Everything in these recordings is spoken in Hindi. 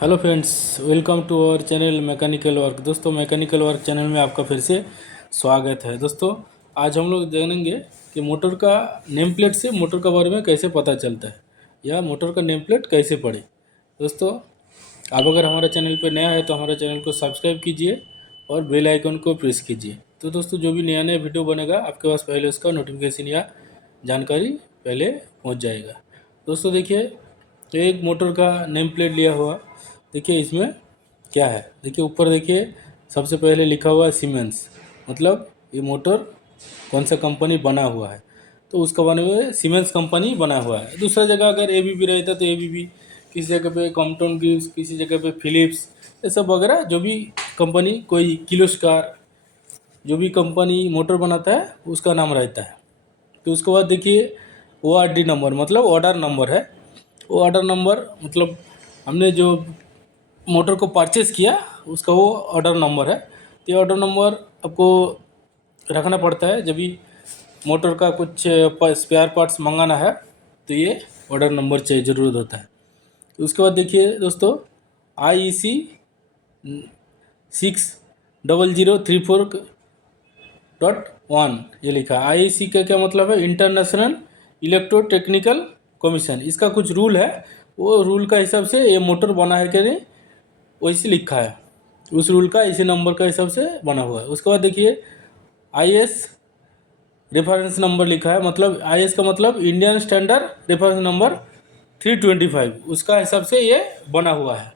Hello friends, welcome to our channel mechanical work. दोस्तों, मैकेनिकल वर्क चैनल में आपका फिर से स्वागत है। दोस्तों, आज हम लोग जानेंगे कि मोटर का नेम प्लेट से मोटर के बारे में कैसे पता चलता है या मोटर का नेम प्लेट कैसे पढ़े। दोस्तों, आप अगर हमारे चैनल पर नया है तो हमारे चैनल को सब्सक्राइब कीजिए और बेल आइकन को प्रेस कीजिए। तो दोस्तों, जो भी नया नया वीडियो बनेगा आपके पास पहले उसका नोटिफिकेशन या जानकारी पहले पहुँच जाएगा। दोस्तों देखिए, एक मोटर का नेम प्लेट लिया हुआ, देखिए इसमें क्या है। देखिए ऊपर देखिए, सबसे पहले लिखा हुआ है सीमेंस, मतलब ये मोटर कौन सा कंपनी बना हुआ है, तो उसका बने हुए सीमेंस कंपनी बना हुआ है। दूसरा जगह अगर एबीबी रहता तो एबीबी, किसी जगह पे कॉम्पटन गिव्स, किसी जगह पे फिलिप्स, ये सब वगैरह जो भी कंपनी, कोई किर्लोस्कर, जो भी कंपनी मोटर बनाता है उसका नाम रहता है। तो उसके बाद देखिए ORD नंबर, मतलब ऑर्डर नंबर है। वो ऑर्डर नंबर मतलब हमने जो मोटर को परचेज़ किया उसका वो ऑर्डर नंबर है। तो ये ऑर्डर नंबर आपको रखना पड़ता है जब भी मोटर का कुछ स्पेयर पार्ट्स मंगाना है, तो ये ऑर्डर नंबर चाहिए, ज़रूरत होता है। तो उसके बाद देखिए दोस्तों, IEC 60034.1 ये लिखा है। IEC का क्या मतलब है? International electro technical commission. इसका कुछ रूल है, वो रूल का हिसाब से ये मोटर बना है कि नहीं वैसे लिखा है, उस रूल का इसी नंबर का हिसाब से बना हुआ है। उसके बाद देखिए IS रेफरेंस नंबर लिखा है, मतलब IS का मतलब इंडियन स्टैंडर्ड रेफरेंस नंबर 325, उसका हिसाब से ये बना हुआ है।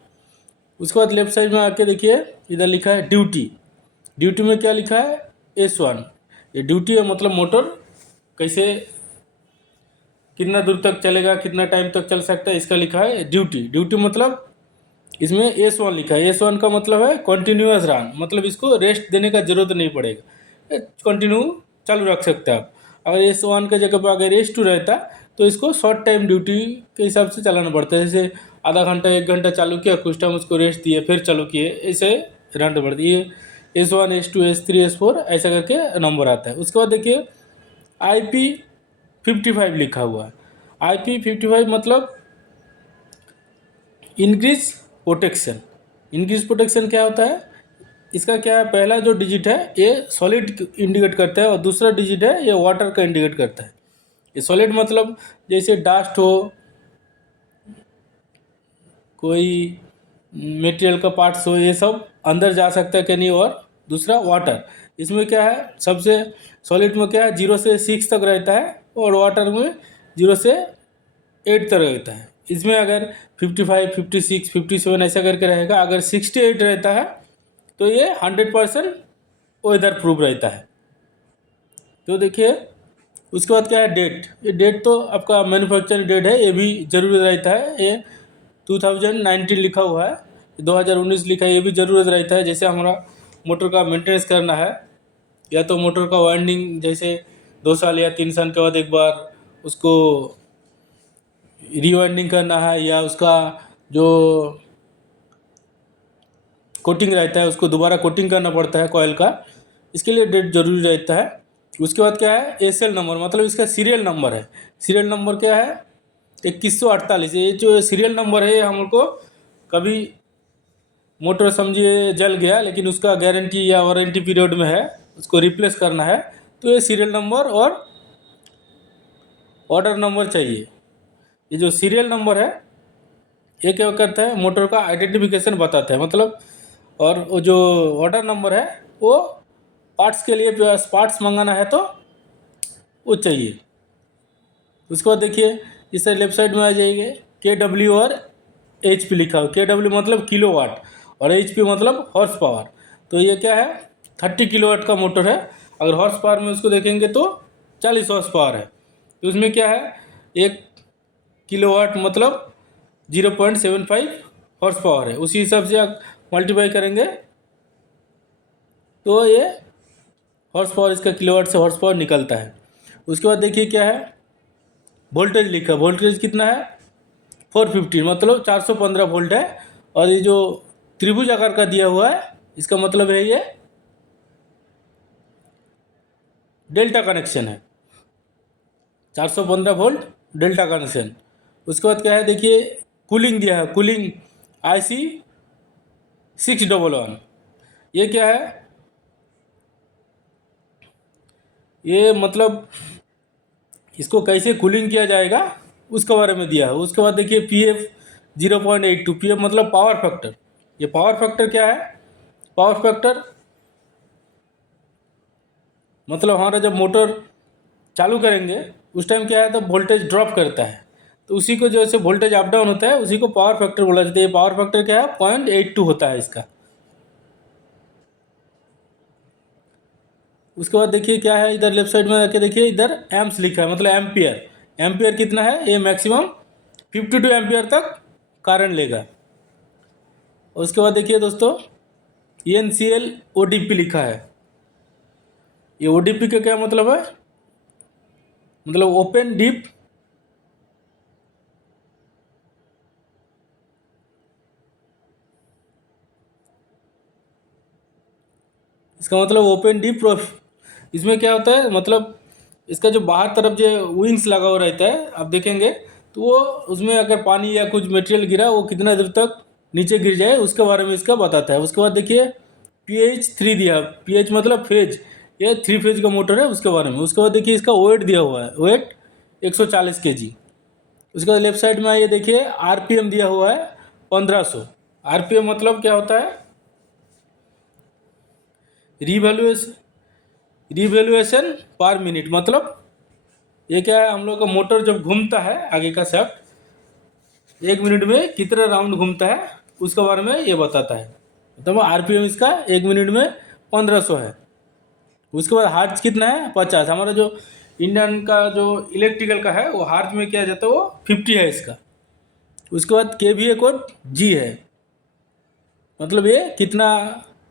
उसके बाद लेफ्ट साइड में आके देखिए, इधर लिखा है ड्यूटी। ड्यूटी में क्या लिखा है? S1। ये ड्यूटी है, मतलब मोटर कैसे, कितना दूर तक चलेगा, कितना टाइम तक चल सकता है, इसका लिखा है ड्यूटी। ड्यूटी मतलब इसमें S1 लिखा है। S1 का मतलब है कंटिन्यूअस रन, मतलब इसको रेस्ट देने का ज़रूरत नहीं पड़ेगा, कंटिन्यू चालू रख सकते हैं आप। अगर S1 के जगह पर अगर S2 रहता तो इसको शॉर्ट टाइम ड्यूटी के हिसाब से चलाना पड़ता है। जैसे आधा घंटा 1 घंटा चालू किया, कुछ टाइम उसको रेस्ट दिए, फिर चालू किए, ऐसे रन पड़ती है। S1 S2 S3 S4 ऐसा करके नंबर आता है। उसके बाद देखिए IP55 लिखा हुआ है। IP55 मतलब इंक्रीज प्रोटेक्शन। इंक्रीज प्रोटेक्शन क्या होता है? इसका क्या है, पहला जो डिजिट है ये सॉलिड इंडिकेट करता है और दूसरा डिजिट है ये वाटर का इंडिकेट करता है। ये सॉलिड मतलब जैसे डस्ट हो, कोई मटेरियल का पार्ट्स हो, ये सब अंदर जा सकता है कि नहीं। और दूसरा वाटर, इसमें क्या है, सबसे सॉलिड में क्या है 0 से 6 तक रहता है और वाटर में 0 से 8 तक रहता है। इसमें अगर 55 56 57 ऐसा करके रहेगा, अगर 68 रहता है तो ये 100% वेदर प्रूफ रहता है। तो देखिए उसके बाद क्या है, डेट। ये डेट तो आपका मैन्युफैक्चरिंग डेट है, ये भी ज़रूरी रहता है। ये 2019 लिखा हुआ है, 2019 लिखा है, ये भी ज़रूरत रहता है। जैसे हमारा मोटर का मेंटेनेंस करना है, या तो मोटर का वाइंडिंग जैसे 2 साल या 3 साल के बाद एक बार उसको रीवाइंडिंग करना है, या उसका जो कोटिंग रहता है उसको दोबारा कोटिंग करना पड़ता है कॉयल का, इसके लिए डेट जरूरी रहता है। उसके बाद क्या है, SL नंबर, मतलब इसका सीरियल नंबर है। सीरियल नंबर क्या है? 2148। ये जो सीरियल नंबर है ये हमको कभी मोटर समझिए जल गया, लेकिन उसका गारंटी या वारंटी पीरियड में है, उसको रिप्लेस करना है, तो ये सीरियल नंबर और ऑर्डर नंबर चाहिए। ये जो सीरियल नंबर है ये क्या करता है, मोटर का आइडेंटिफिकेशन बताता है, मतलब। और वो जो ऑर्डर नंबर है वो पार्ट्स के लिए, पार्ट्स मंगाना है तो वो चाहिए। उसके बाद देखिए इस साइड लेफ्ट साइड में आ जाइए, KW और HP लिखा हो। KW मतलब किलोवाट और HP मतलब हॉर्स पावर। तो ये क्या है, 30 किलोवाट का मोटर है। अगर हॉर्स पावर में उसको देखेंगे तो 40 हॉर्स पावर है। तो उसमें क्या है, 1 किलोवाट मतलब 0.75 हॉर्स पावर है। उसी हिसाब से आप मल्टीप्लाई करेंगे तो ये हॉर्स पावर, इसका किलोवाट से हॉर्स पावर निकलता है। उसके बाद देखिए क्या है, वोल्टेज लिखा। वोल्टेज कितना है? 450, मतलब 415 वोल्ट है। और ये जो त्रिभुज आकार का दिया हुआ है, इसका मतलब है ये डेल्टा कनेक्शन है, 415 वोल्ट डेल्टा कनेक्शन। उसके बाद क्या है देखिए, कूलिंग दिया है। Cooling IC611। ये क्या है, ये मतलब इसको कैसे कूलिंग किया जाएगा उसके बारे में दिया है। उसके बाद देखिए PF 0.82, PF मतलब पावर फैक्टर। ये पावर फैक्टर क्या है, पावर फैक्टर मतलब हमारा जब मोटर चालू करेंगे उस टाइम क्या है, तो वोल्टेज ड्रॉप करता है, तो उसी को जैसे वोल्टेज अप डाउन होता है उसी को पावर फैक्टर बोला जाता है। ये पावर फैक्टर क्या है, 0.82 होता है इसका। उसके बाद देखिए क्या है, इधर लेफ्ट साइड में जाके देखिए, इधर एम्प्स लिखा है, मतलब एम्पियर। एम्पियर कितना है, ये मैक्सिमम 52 एम्पियर तक करंट लेगा। उसके बाद देखिए दोस्तों, NCL ODP लिखा है। ये ODP का क्या मतलब है, मतलब ओपन डीप इसका मतलब ओपन डीप प्रोफ। इसमें क्या होता है, मतलब इसका जो बाहर तरफ जो विंग्स लगा हुआ रहता है, आप देखेंगे तो वो उसमें अगर पानी या कुछ मटेरियल गिरा वो कितना दूर तक नीचे गिर जाए उसके बारे में इसका बताता है। उसके बाद देखिए PH3 दिया, PH मतलब फेज, ये 3 फेज का मोटर है उसके बारे में। उसके बाद देखिए इसका वेट दिया हुआ है, वेट 140 kg। उसके बाद लेफ्ट साइड में आइए देखिए RPM दिया हुआ है 1500। RPM मतलब क्या होता है, रिवैल्यूएशन, रिवैल्यूएशन पर मिनट। मतलब ये क्या है, हम लोग का मोटर जब घूमता है आगे का शाफ्ट 1 मिनट में कितना राउंड घूमता है उसके बारे में ये बताता है। मतलब RPM इसका 1 मिनट में 1500 है। उसके बाद हार्ट्ज कितना है, 50। हमारा जो इंडियन का जो इलेक्ट्रिकल का है वो हार्ट्ज में किया जाता है, वो 50 है इसका। उसके बाद KVA कोड G है, मतलब ये कितना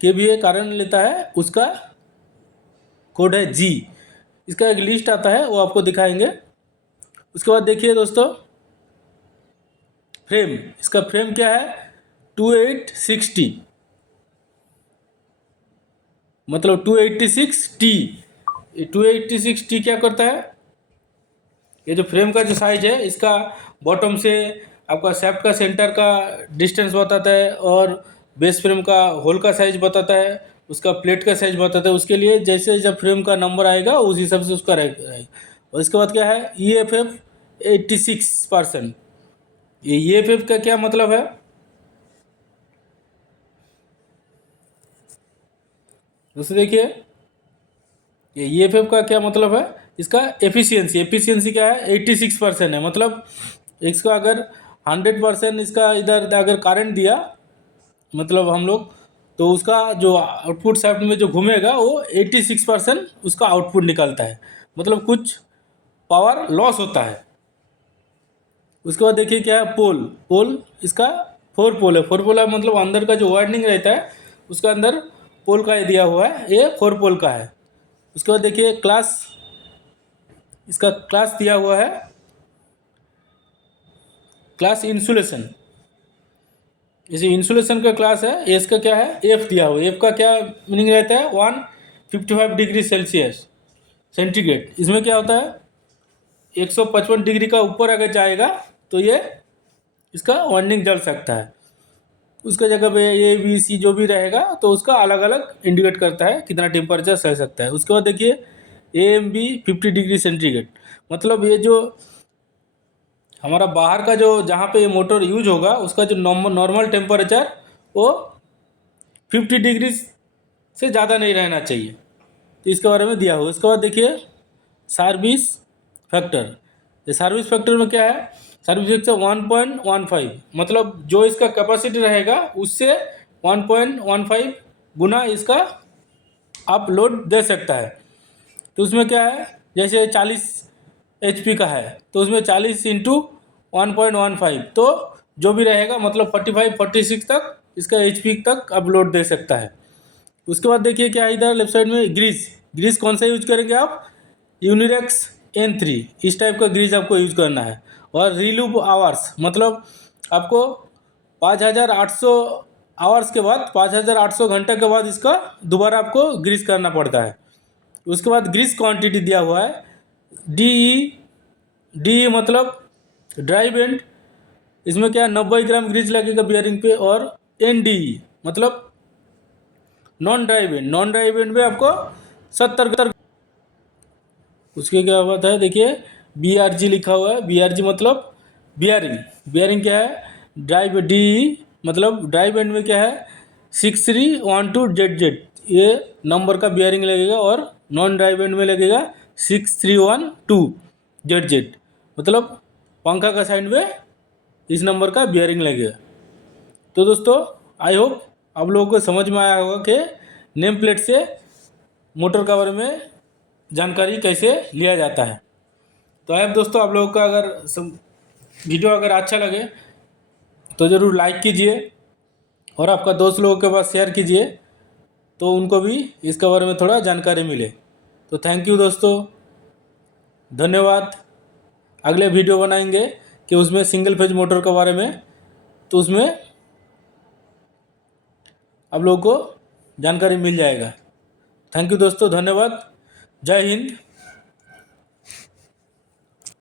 KVA करंट लेता है उसका कोड है G। इसका एक लिस्ट आता है वो आपको दिखाएंगे। उसके बाद देखिए दोस्तों फ्रेम, इसका फ्रेम क्या है 2860, मतलब 286T। ये 286T क्या करता है, ये जो फ्रेम का जो साइज है इसका बॉटम से आपका शाफ्ट का सेंटर का डिस्टेंस बताता है, और बेस फ्रेम का होल का साइज बताता है, उसका प्लेट का साइज बताता है। उसके लिए जैसे जब फ्रेम का नंबर आएगा उस हिसाब से उसका रहेगा। और इसके बाद क्या है EFF 86%। ये EFF का क्या मतलब है, दोस्तों देखिए ये EFF का क्या मतलब है, इसका एफिशिएंसी, एफिशिएंसी क्या है 86% है। मतलब इसका अगर 100% इसका इधर अगर करंट दिया मतलब हम लोग, तो उसका जो आउटपुट शाफ्ट में जो घूमेगा वो 86% उसका आउटपुट निकलता है, मतलब कुछ पावर लॉस होता है। उसके बाद देखिए क्या है पोल, पोल इसका 4 पोल है। 4 पोल है मतलब अंदर का जो वायरिंग रहता है उसका अंदर पोल का ये दिया हुआ है, ये 4 पोल का है। उसके बाद देखिए क्लास, इसका क्लास दिया हुआ है क्लास इंसुलेशन। जैसे इंसुलेशन का क्लास है, ये इसका क्या है F दिया हुआ है। F का क्या मीनिंग रहता है 155 डिग्री सेल्सियस सेंटीग्रेड। इसमें क्या होता है 155 डिग्री का ऊपर अगर जाएगा तो ये इसका वार्निंग जल सकता है। उसका जगह पे A B C जो भी रहेगा तो उसका अलग अलग इंडिकेट करता है कितना टेम्परेचर सह सकता है। उसके बाद देखिए AMB 50 डिग्री सेंटीग्रेड, मतलब ये जो हमारा बाहर का जो जहाँ पे ये मोटर यूज होगा उसका जो नॉर्मल टेम्परेचर वो 50 डिग्री से ज़्यादा नहीं रहना चाहिए, तो इसके बारे में दिया हुआ। इसके बाद देखिए सर्विस फैक्टर। ये सर्विस फैक्टर में क्या है, सर्विस फैक्टर 1.15, मतलब जो इसका कैपेसिटी रहेगा उससे 1.15 गुना इसका आप लोड दे सकता है। तो उसमें क्या है, जैसे 40 HP का है तो उसमें 40 इंटू 1.15, तो जो भी रहेगा मतलब 45 46 तक इसका HP तक आप लोड दे सकता है। उसके बाद देखिए क्या है इधर लेफ्ट साइड में ग्रीस, ग्रीस कौन सा यूज करेंगे आप, यूनिरेक्स N3 इस टाइप का ग्रीस आपको यूज करना है। और रिलूप आवर्स, मतलब आपको 5800 आवर्स के बाद 5800 घंटे के बाद इसका दोबारा आपको ग्रीस करना पड़ता है। उसके बाद ग्रीस क्वांटिटी दिया हुआ है DE, DE मतलब ड्राइव एंड इसमें क्या 90 ग्राम ग्रीज लगेगा बियरिंग पे, और ND मतलब नॉन ड्राई बेंड में आपको 70। उसके क्या बात है, देखिए BRG लिखा हुआ है। BRG मतलब बियरिंग। बियरिंग क्या है, ड्राई डी मतलब ड्राई बेंड में क्या है 6312ZZ, ये नंबर का बियरिंग लगेगा, और नॉन ड्राई बेंड में लगेगा 6312ZZ, मतलब पंखा का साइड में इस नंबर का बियरिंग लगेगा। तो दोस्तों आई होप आप लोगों को समझ में आया होगा कि नेम प्लेट से मोटर के बारे में जानकारी कैसे लिया जाता है। तो आई होप दोस्तों आप लोगों का अगर वीडियो अगर अच्छा लगे तो ज़रूर लाइक कीजिए, और आपका दोस्त लोगों के पास शेयर कीजिए, तो उनको भी इसके बारे में थोड़ा जानकारी मिले। तो थैंक यू दोस्तों, धन्यवाद। अगले वीडियो बनाएंगे कि उसमें सिंगल फेज मोटर के बारे में, तो उसमें आप लोगों को जानकारी मिल जाएगा। थैंक यू दोस्तों, धन्यवाद। जय हिंद।